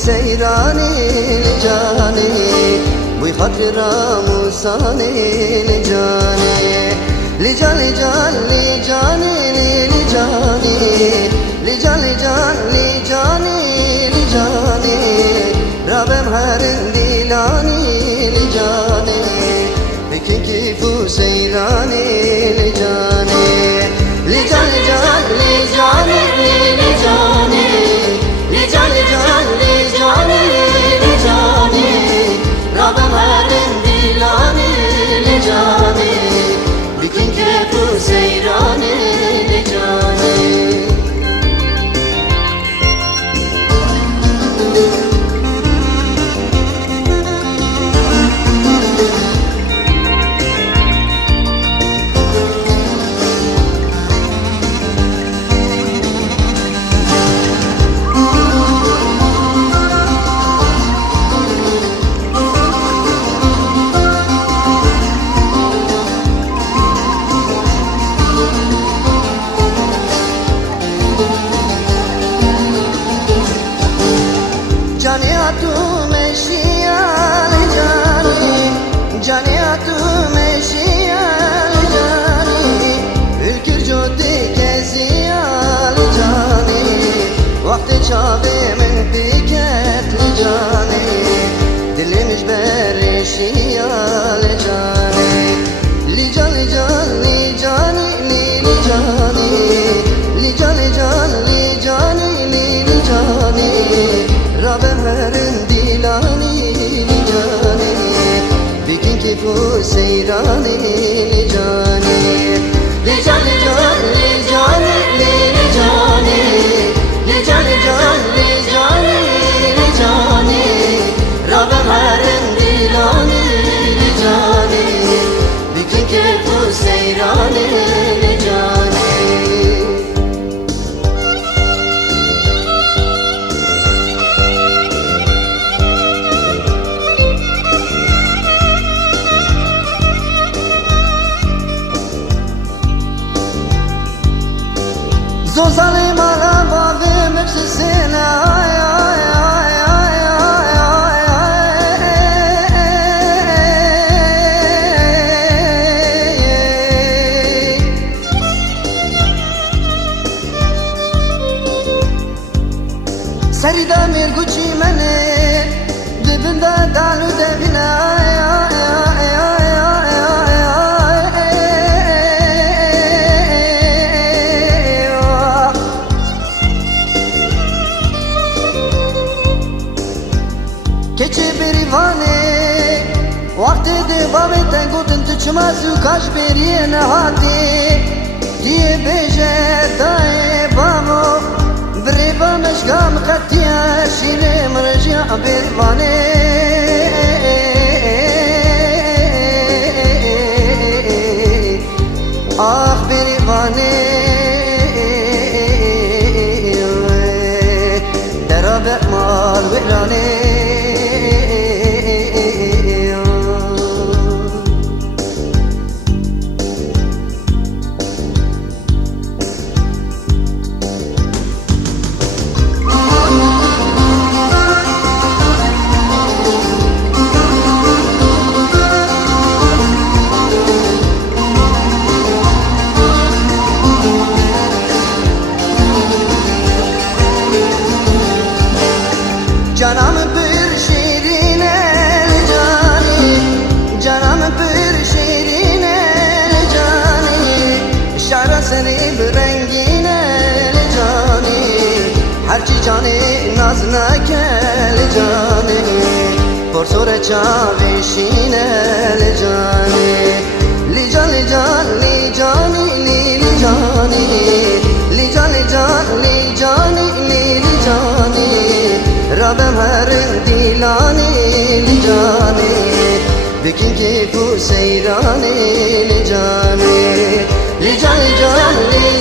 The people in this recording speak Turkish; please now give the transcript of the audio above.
سيراني لجاني ويخاطر راموساني لجاني لجاني لجاني لجاني لجاني لجاني لجاني رابم هرن ديلاني لجاني بكي كيفو سيراني لجاني لجاني لجاني لجاني لجاني لجاني لجاني رابم هرن ديلاني لجاني بكي كيفو سيراني لجاني شاغي من بيكت لجاني دلي مش بريشي يا لجاني لجاني جاني جاني لجاني لجاني جاني جاني لجاني راب هرن ديلاني لجاني بكين كيفو سيراني لجاني لجاني جاني جاني لجاني لجاني جاني جاني لجاني راب هرن ديلاني لجاني بكين كيفو سيراني لجاني زوزالي مالا بابي مبسسينا سريدا ميرغوچي مني دبندا دالو دبنا keçi berivane vakti de babete gudun tıçmazı kaç beriye ne hadi diye beje dae bamo breva meşgam katiya şile mrja berivane ah berivane derabe mal verane Canım bir şirine cani, canım bir şirine cani, şara seni bir rengine cani, her çi cani nazna kel cani, porsore çavişine cani, lican lican licani licani, lican lican licani licani. رابم هرن ديلاني لجاني بكين كيفو سيراني لجاني لجاني جاني